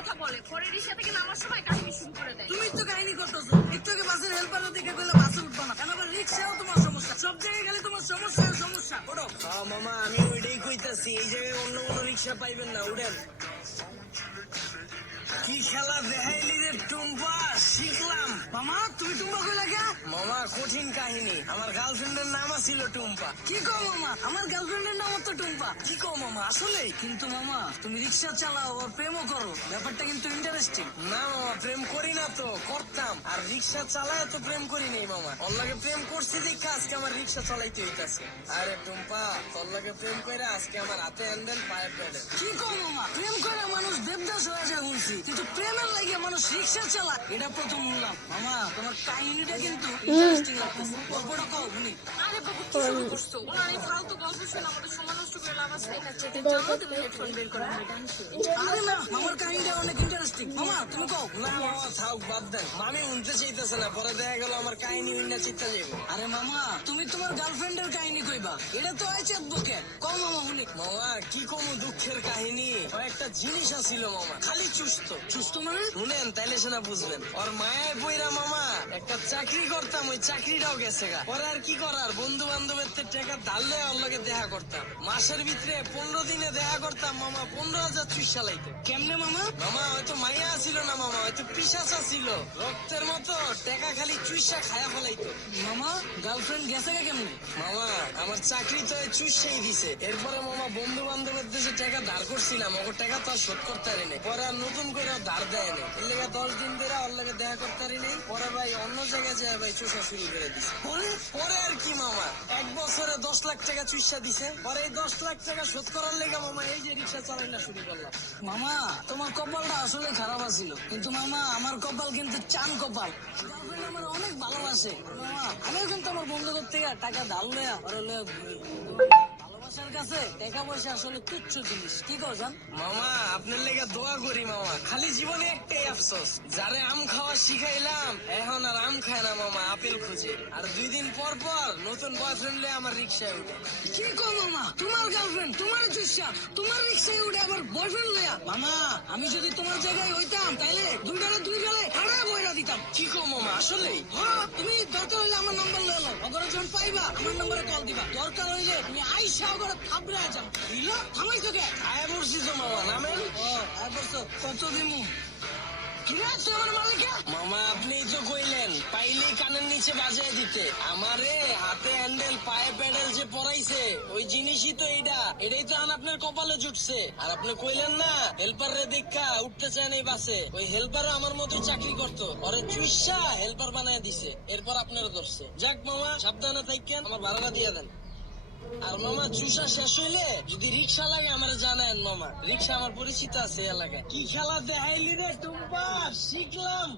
কথা বলে। পরে রিক্সা থেকে নামার সময় কাহিনী শুরু করে দেয়। তুমি তো কাহিনী করতেছো। একটু আগে বাসের হেল্পার দেখে গেলে বাসে উঠবো না। কেন রিক্সাও তোমার সমস্যা? সব জায়গায় গেলে তোমার সমস্যা সমস্যা। ওঠো। হ্যাঁ মামা আমি ওইটাই কইতাছি। এই জায়গায় অন্য কোনো রিক্সা পাইবেন না উঠেন। কি খেলা দেখাইলি রে টুম্পা? শিখলাম। মামা তুমি টুম্পা কইলা কে মামা কঠিন কাহিনী। আমার গার্লফ্রেন্ডের নাম ছিল টুম্পা। কি কো মামা? আমার গার্লফ্রেন্ডের নাম তো টুম্পা। কি কো মামা? আসলে কিন্তু মামা তুমি রিক্সা চালাও আর প্রেমও করো। ব্যাপারটা কিন্তু ইন্টারেস্টিং না মামা প্রেম করি না তো করতাম। আর রিক্সা চালায় তো প্রেম করি নাই মামা। ওর লাগে প্রেম করছি দেখে আজকে আমার রিক্সা চালাইতে হইতাছে। আরে টুম্পা তোর লাগে প্রেম কইরা আজকে আমার হাতে হ্যান্ডেল পায়ে প্যাডেল কি কো মামা? প্রেম করে মানুষ দেবদাস হয়ে যায় বলছি। কিন্তু প্রেমের লাগে মানুষ রিক্সা চালা এটা প্রথম শুনলাম মামা তোমার কাহিনীটা কিন্তু আছে তোমার গার্লফ্রেন্ডের কাহিনী কইবা এটা তো আইছে বুকে কও মামা শুনি মামা কি কমু দুঃখের কাহিনী একটা জিনিস আছিল মামা খালি চুস্ত সুস্থ মানে শুনেন, তাইলে সেনা বুঝবেন। ওর মায়ের বইরা মামা একটা চাকরি করতাম ওই চাকরিটাও গেছে গা। পরে আর কি করার? বন্ধু বান্ধবের টাকা ধারলে ওর লগে দেখা করতাম। মাসের ভিতরে পনেরো দিনে দেখা করতাম মামা পনেরো হাজার কেমনে মামা? মামা হয়তো মাইয়া ছিল না মামা হয়তো পিসাচা ছিল। রক্তের মতো টাকা খালি চুইসা খায়া ফেলাইতো। মামা গার্লফ্রেন্ড গেছে কে কেমনে? মামা আমার চাকরি তো চুইসাই দিছে। এরপরে মামা বন্ধু বান্ধবের দেশে টাকা ধার করছিলাম ওর টাকা তো আর শোধ করতে পারি নাই পরে আর নতুন করে ধার দেয় নাই। এর লেগে দশ দিন ধরে ওর লেগে দেখা করতে পারি নাই পরে ভাই অন্য জায়গায় যায় ভাই, চুষা শুরু করে দিছে। পরে আর কি মামা? এক বছরে দশ লাখ টাকা চুষা দিছে। পরে এই দশ লাখ টাকা শোধ করার লেগে মামা এই যে রিক্সা চালাইলা শুরু করলাম। মামা, তোমার কপালটা আসলে খারাপ আছিল। কিন্তু মামা, আমার কপাল কিন্তু চান কপাল। গার্লফ্রেন্ড আমার অনেক ভালোবাসে। মামা, আমিও কিন্তু আমার বন্ধুদের থেকে টাকা ধার লয়া ওরা লয়া ঘুরি। ভালোবাসার কাছে টাকা পয়সা আসলে তুচ্ছ জিনিস। কি মামা আপনার লেগে দোয়া করি মামা। খালি জীবনে একটাই আফসোস। যারে আম খাওয়া শিখাইলাম এখন আর আম খায় না মামা আপেল খুঁজে। আর দুই দিন পর পর নতুন বয়ফ্রেন্ড লয়ে আমার রিক্সায় উঠে। কি কো মামা? তোমার গার্লফ্রেন্ড তোমার তোমার রিক্সায় উঠে আবার বয়ফ্রেন্ড লয়া। মামা আমি যদি তোমার জায়গায় হইতাম তাইলে দুই গালে দুই গালে হাড়া বইরা দিতাম। কি কো মামা আসলেই? হ্যাঁ তুমি হইলে আমার নাম্বার লয়ে নাও। অগরে যখন পাইবা আমার নম্বরে কল দিবা। দরকার হইলে তুমি আইসা অগরে থাবড়ে যাও। বুঝলো থামাইছো কে? আয় তো মামা নামেন। ও আর বলছো কত দিমু? মামা আপনি তো কইলেন পাইলেই কানের নিচে বাজায় দিতে। আমারে হাতে হ্যান্ডেল যে পরাইছে ওই জিনিসই তো এইটা এটাই তো আপনার কপালে জুটছে। আর আপনি কইলেন না হেল্পার রে দেখা, উঠতে চায় না এই বাসে। ওই হেল্পারও আমার মতো চাকরি করতো। ওরে চুইসা, হেল্পার বানায় দিছে। এরপর আপনারা ধরছে। যাক মামা, সাবধানে থাকেন আমার ভাড়াটা দিয়ে দেন। আর মামা চুষা শেষ হইলে যদি রিক্সা লাগে আমার জানায়েন মামা। রিক্সা আমার পরিচিত আছে এলাকায়। কি খেলা দেখাইলি রে টুম্পা? শিখলাম।